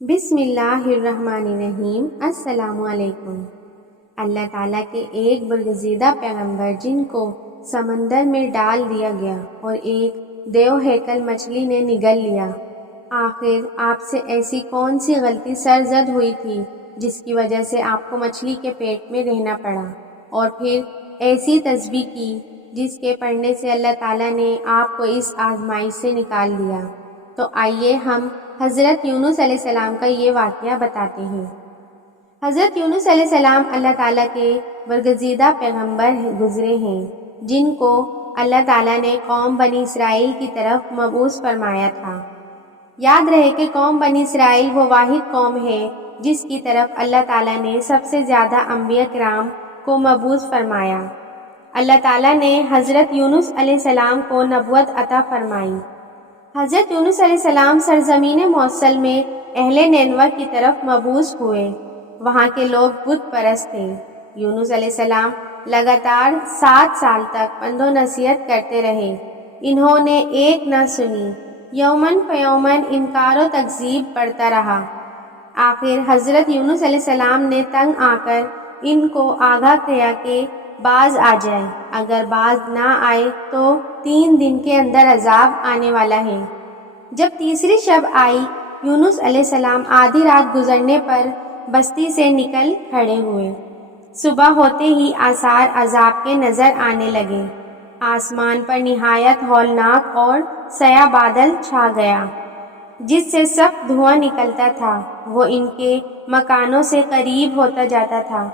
بسم اللہ الرحمن الرحیم۔ السلام علیکم۔ اللہ تعالیٰ کے ایک برگزیدہ پیغمبر جن کو سمندر میں ڈال دیا گیا اور ایک دیو ہیکل مچھلی نے نگل لیا، آخر آپ سے ایسی کون سی غلطی سرزد ہوئی تھی جس کی وجہ سے آپ کو مچھلی کے پیٹ میں رہنا پڑا، اور پھر ایسی تسبیح کی جس کے پڑھنے سے اللہ تعالیٰ نے آپ کو اس آزمائش سے نکال دیا۔ تو آئیے ہم حضرت یونس علیہ السلام کا یہ واقعہ بتاتے ہیں۔ حضرت یونس علیہ السلام اللہ تعالیٰ کے برگزیدہ پیغمبر گزرے ہیں جن کو اللہ تعالیٰ نے قوم بنی اسرائیل کی طرف مبعوث فرمایا تھا۔ یاد رہے کہ قوم بنی اسرائیل وہ واحد قوم ہے جس کی طرف اللہ تعالیٰ نے سب سے زیادہ انبیاء کرام کو مبعوث فرمایا۔ اللہ تعالیٰ نے حضرت یونس علیہ السلام کو نبوت عطا فرمائی۔ حضرت یونس علیہ السلام سرزمین موصل میں اہل نینوا کی طرف مبعوث ہوئے۔ وہاں کے لوگ بت پرست تھے۔ یونس علیہ السلام لگاتار 7 سال تک پند و نصیحت کرتے رہے، انہوں نے ایک نہ سنی، یومن فیومن انکار و تکذیب بڑھتا رہا۔ آخر حضرت یونس علیہ السلام نے تنگ آ کر ان کو آگاہ کیا کہ باز آ جائے، اگر باز نہ آئے تو 3 دن کے اندر عذاب آنے والا ہے۔ جب تیسری شب آئی، یونس علیہ السلام آدھی رات گزرنے پر بستی سے نکل کھڑے ہوئے۔ صبح ہوتے ہی آثار عذاب کے نظر آنے لگے۔ آسمان پر نہایت ہولناک اور سیاہ بادل چھا گیا جس سے سخت دھواں نکلتا تھا، وہ ان کے مکانوں سے قریب ہوتا جاتا تھا،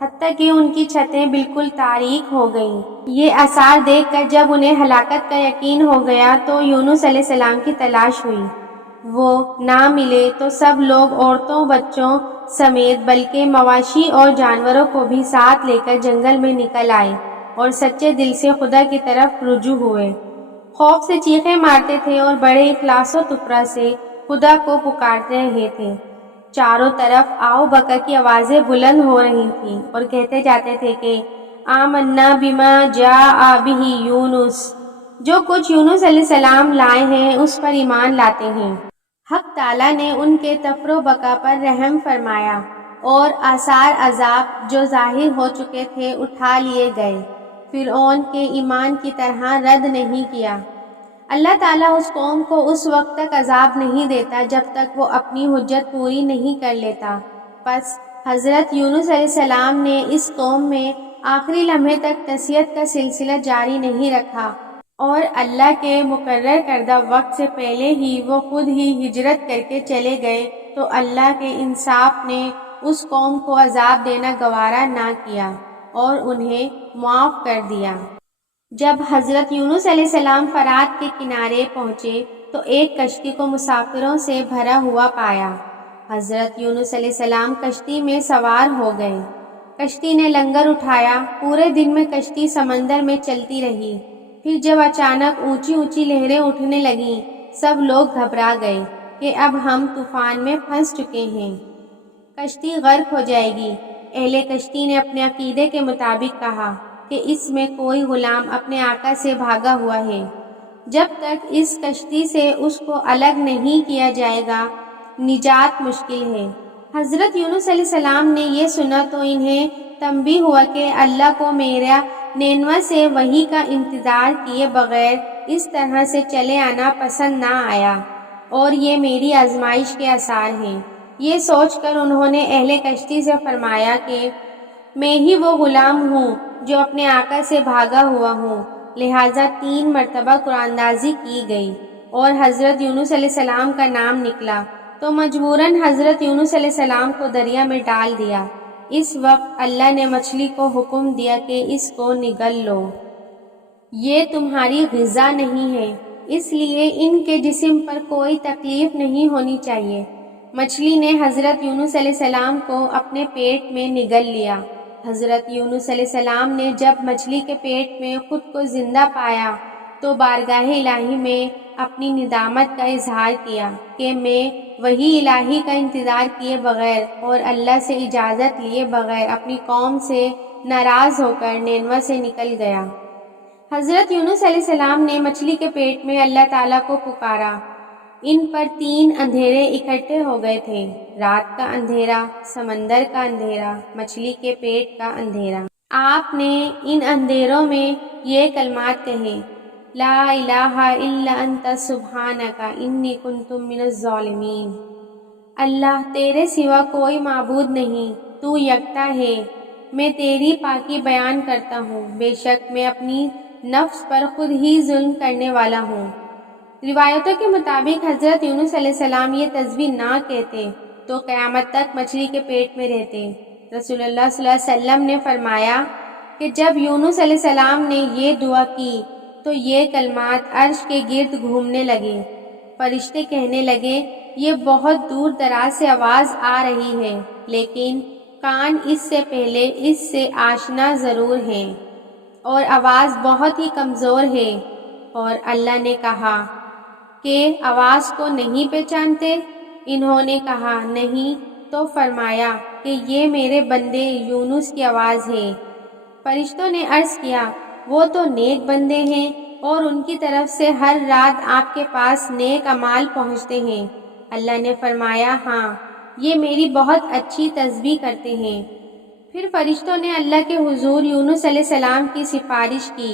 حتیٰ کہ ان کی چھتیں بالکل تاریک ہو گئیں۔ یہ آثار دیکھ کر جب انہیں ہلاکت کا یقین ہو گیا تو یونس علیہ السلام کی تلاش ہوئی۔ وہ نہ ملے تو سب لوگ عورتوں بچوں سمیت بلکہ مواشی اور جانوروں کو بھی ساتھ لے کر جنگل میں نکل آئے اور سچے دل سے خدا کی طرف رجوع ہوئے۔ خوف سے چیخیں مارتے تھے اور بڑے اخلاص و تقویٰ سے خدا کو پکارتے رہے تھے۔ چاروں طرف آؤ بکا کی آوازیں بلند ہو رہی تھیں اور کہتے جاتے تھے کہ آمنا بما جاء بہ یونس، جو کچھ یونس علیہ السلام لائے ہیں اس پر ایمان لاتے ہیں۔ حق تعالیٰ نے ان کے تفر و بقا پر رحم فرمایا اور آثار عذاب جو ظاہر ہو چکے تھے اٹھا لیے گئے۔ فرعون کے ایمان کی طرح رد نہیں کیا۔ اللہ تعالیٰ اس قوم کو اس وقت تک عذاب نہیں دیتا جب تک وہ اپنی حجت پوری نہیں کر لیتا۔ پس حضرت یونس علیہ السلام نے اس قوم میں آخری لمحے تک نصیحت کا سلسلہ جاری نہیں رکھا، اور اللہ کے مقرر کردہ وقت سے پہلے ہی وہ خود ہی ہجرت کر کے چلے گئے، تو اللہ کے انصاف نے اس قوم کو عذاب دینا گوارا نہ کیا اور انہیں معاف کر دیا۔ جب حضرت یونس علیہ السلام فرات کے کنارے پہنچے تو ایک کشتی کو مسافروں سے بھرا ہوا پایا۔ حضرت یونس علیہ السلام کشتی میں سوار ہو گئے۔ کشتی نے لنگر اٹھایا، پورے دن میں کشتی سمندر میں چلتی رہی۔ پھر جب اچانک اونچی اونچی لہریں اٹھنے لگیں، سب لوگ گھبرا گئے کہ اب ہم طوفان میں پھنس چکے ہیں، کشتی غرق ہو جائے گی۔ اہل کشتی نے اپنے عقیدے کے مطابق کہا کہ اس میں کوئی غلام اپنے آقا سے بھاگا ہوا ہے، جب تک اس کشتی سے اس کو الگ نہیں کیا جائے گا نجات مشکل ہے۔ حضرت یونس علیہ السلام نے یہ سنا تو انہیں تنبیہ ہوا کہ اللہ کو میرا نینوا سے وحی کا انتظار کیے بغیر اس طرح سے چلے آنا پسند نہ آیا، اور یہ میری آزمائش کے آثار ہیں۔ یہ سوچ کر انہوں نے اہل کشتی سے فرمایا کہ میں ہی وہ غلام ہوں جو اپنے آقا سے بھاگا ہوا ہوں، لہٰذا 3 مرتبہ قرآن اندازی کی گئی اور حضرت یونس علیہ السلام کا نام نکلا، تو مجبوراً حضرت یونس علیہ السلام کو دریا میں ڈال دیا۔ اس وقت اللہ نے مچھلی کو حکم دیا کہ اس کو نگل لو، یہ تمہاری غذا نہیں ہے، اس لیے ان کے جسم پر کوئی تکلیف نہیں ہونی چاہیے۔ مچھلی نے حضرت یونس علیہ السلام کو اپنے پیٹ میں نگل لیا۔ حضرت یونس علیہ السلام نے جب مچھلی کے پیٹ میں خود کو زندہ پایا تو بارگاہ الہی میں اپنی ندامت کا اظہار کیا کہ میں وحی الہی کا انتظار کیے بغیر اور اللہ سے اجازت لیے بغیر اپنی قوم سے ناراض ہو کر نینوا سے نکل گیا۔ حضرت یونس علیہ السلام نے مچھلی کے پیٹ میں اللہ تعالیٰ کو پکارا ان پر 3 اندھیرے اکٹھے ہو گئے تھے، رات کا اندھیرا، سمندر کا اندھیرا، مچھلی کے پیٹ کا اندھیرا۔ آپ نے ان اندھیروں میں یہ کلمات کہے، لا الہ الا انت سبحانک انی کنت من الظالمین۔ اللہ تیرے سوا کوئی معبود نہیں، تو یکتا ہے، میں تیری پاکی بیان کرتا ہوں، بے شک میں اپنی نفس پر خود ہی ظلم کرنے والا ہوں۔ روایتوں کے مطابق حضرت یونس علیہ السلام یہ تسبیح نہ کہتے تو قیامت تک مچھلی کے پیٹ میں رہتے۔ رسول اللہ صلی اللہ علیہ وسلم نے فرمایا کہ جب یونس علیہ السلام نے یہ دعا کی تو یہ کلمات عرش کے گرد گھومنے لگے۔ فرشتے کہنے لگے، یہ بہت دور دراز سے آواز آ رہی ہے، لیکن کان اس سے پہلے اس سے آشنا ضرور ہیں اور آواز بہت ہی کمزور ہے۔ اور اللہ نے کہا کہ آواز کو نہیں پہچانتے؟ انہوں نے کہا نہیں، تو فرمایا کہ یہ میرے بندے یونس کی آواز ہے۔ فرشتوں نے عرض کیا، وہ تو نیک بندے ہیں اور ان کی طرف سے ہر رات آپ کے پاس نیک اعمال پہنچتے ہیں۔ اللہ نے فرمایا، ہاں، یہ میری بہت اچھی تسبیح کرتے ہیں۔ پھر فرشتوں نے اللہ کے حضور یونس علیہ السلام کی سفارش کی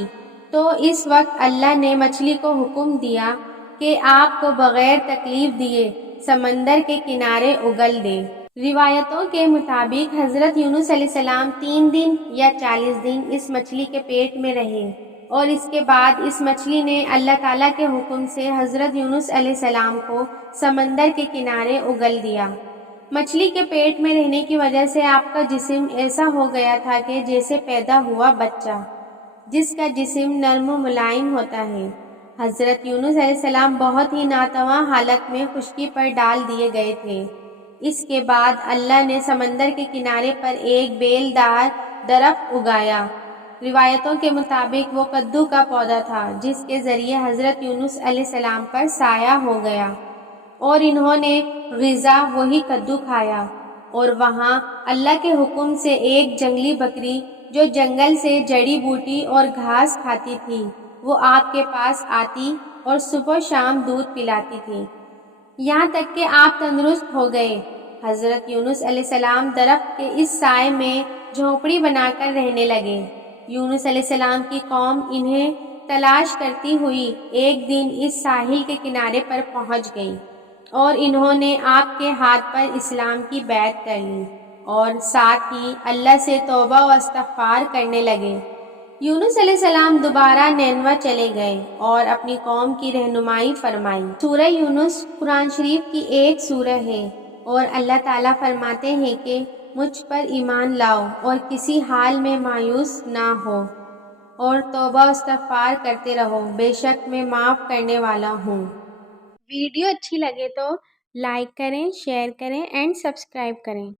تو اس وقت اللہ نے مچھلی کو حکم دیا کہ آپ کو بغیر تکلیف دیے سمندر کے کنارے اگل دے۔ روایتوں کے مطابق حضرت یونس علیہ السلام 3 دن یا 40 دن اس مچھلی کے پیٹ میں رہے اور اس کے بعد اس مچھلی نے اللہ تعالیٰ کے حکم سے حضرت یونس علیہ السلام کو سمندر کے کنارے اگل دیا۔ مچھلی کے پیٹ میں رہنے کی وجہ سے آپ کا جسم ایسا ہو گیا تھا کہ جیسے پیدا ہوا بچہ، جس کا جسم نرم و ملائم ہوتا ہے۔ حضرت یونس علیہ السلام بہت ہی ناتواں حالت میں خشکی پر ڈال دیے گئے تھے۔ اس کے بعد اللہ نے سمندر کے کنارے پر ایک بیل دار درخت اگایا۔ روایتوں کے مطابق وہ کدو کا پودا تھا جس کے ذریعے حضرت یونس علیہ السلام پر سایہ ہو گیا اور انہوں نے غذا وہی کدو کھایا۔ اور وہاں اللہ کے حکم سے ایک جنگلی بکری جو جنگل سے جڑی بوٹی اور گھاس کھاتی تھی، وہ آپ کے پاس آتی اور صبح و شام دودھ پلاتی تھی، یہاں تک کہ آپ تندرست ہو گئے۔ حضرت یونس علیہ السلام درخت کے اس سائے میں جھونپڑی بنا کر رہنے لگے۔ یونس علیہ السلام کی قوم انہیں تلاش کرتی ہوئی ایک دن اس ساحل کے کنارے پر پہنچ گئی اور انہوں نے آپ کے ہاتھ پر اسلام کی بیعت کر لی اور ساتھ ہی اللہ سے توبہ و استغفار کرنے لگے۔ یونس علیہ السلام دوبارہ نینوا چلے گئے اور اپنی قوم کی رہنمائی فرمائی۔ سورہ یونس قرآن شریف کی ایک سورہ ہے اور اللہ تعالیٰ فرماتے ہیں کہ مجھ پر ایمان لاؤ اور کسی حال میں مایوس نہ ہو اور توبہ و استغفار کرتے رہو، بے شک میں معاف کرنے والا ہوں۔ ویڈیو اچھی لگے تو لائک کریں، شیئر کریں اینڈ سبسکرائب کریں۔